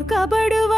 போர்க்கபடுவார்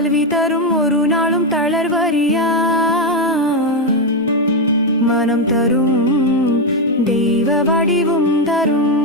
கல்வி தரும் ஒரு நாளும் தளர்வறியா? மனம் தரும் தெய்வ வடிவும் தரும்